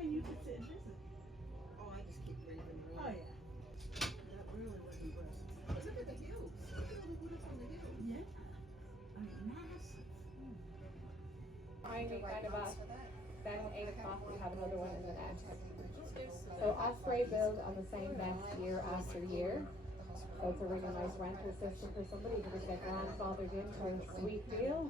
And you could sit and visit. Oh, I just keep breathing. Oh, yeah. That really wouldn't work. Look at the hills. Look at all the wood up on the hills. Yeah. I mean, massive. Finally, kind of at then 8 o'clock, we have another one in the net. So Osprey build on the same nest year after year. So it's a really nice rental system for somebody who just get grandfathered into a sweet deal.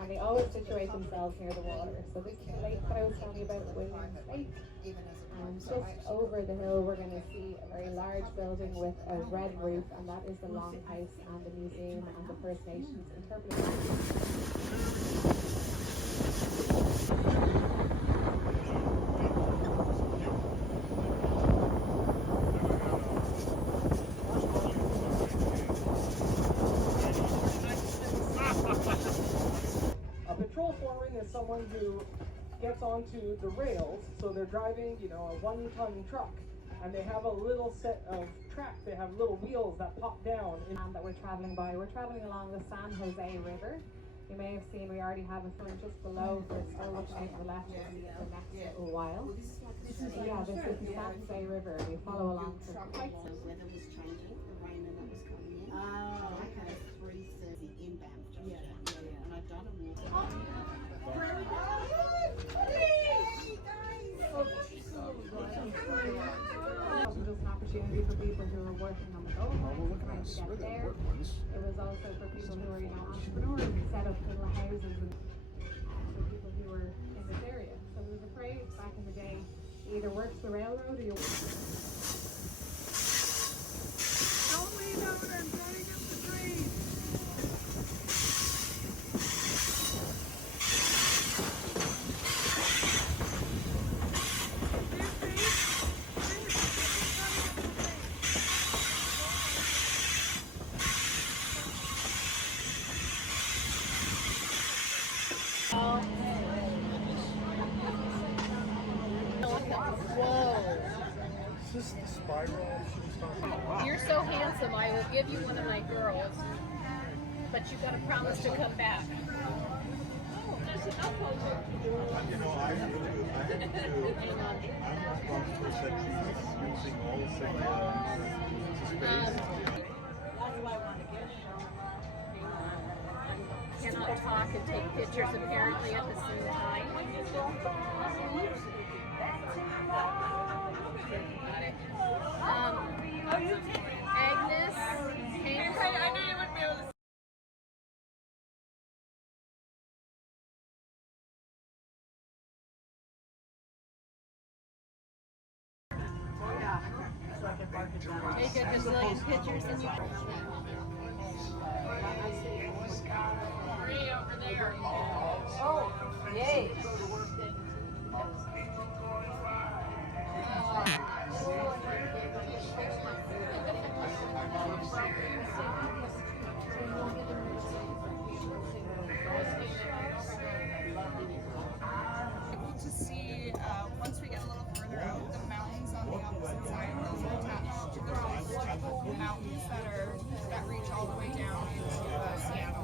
And they always situate themselves near the water. So this lake that I was telling you about, Williams Lake, and just over the hill we're going to see a very large building with a red roof, and that is the Longhouse and the museum and the First Nations interpretation. Someone who gets onto the rails, so they're driving, you know, a 1-ton truck, and they have a little set of track. They have little wheels that pop down. And that we're traveling by. We're traveling along the San Jose River. You may have seen we already have a film just below for still looking out to the left for the next little while. This is the San Jose River. We follow along for quite some. The weather was changing, the rain and that was coming in. Oh, I had a 3:30 inbound just and I'd done a walk. Just an opportunity for people who are working on the Goldrush trying to get there. It was also for people who are, you know, entrepreneurs and set up little houses and for people who were in this area. So there was a phrase back in the day: you either works the railroad or you. Don't lean over and setting up the trees. You're so handsome, I will give you one of my girls, but you got to promise to come back. Oh, there's enough over. You know, I have to, I'm responsible for using all the space. Cannot talk and take pictures apparently at the same time. Agnes, hey, I knew you wouldn't be able to. Take a gazillion pictures and you Three over there. Oh, yay. Able to see once we get a little further out, the mountains on the opposite side. Those are attached to the mountains that reach all the way down into Seattle.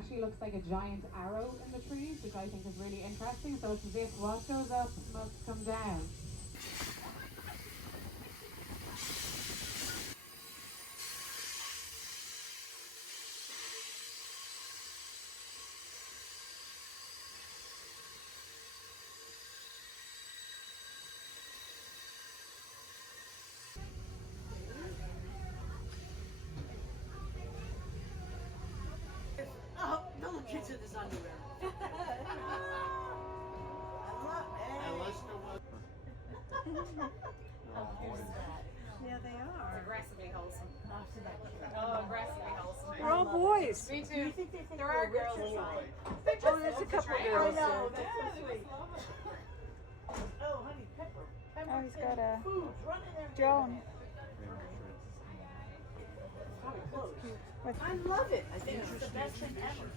actually looks like a giant arrow in the trees, which I think is really interesting. So it's as if what goes up must come down. Oh, no look into this underwear. I love it. Yeah, they are. Aggressively wholesome. Oh, aggressively wholesome. They're all boys. Me too. There are girls or something. Oh, there's a couple girls there. Oh, that's so sweet. Oh, honey, Pepper. Oh, he's got a Food's running there. Joan. Probably close. With I love it. I think it's the best thing ever.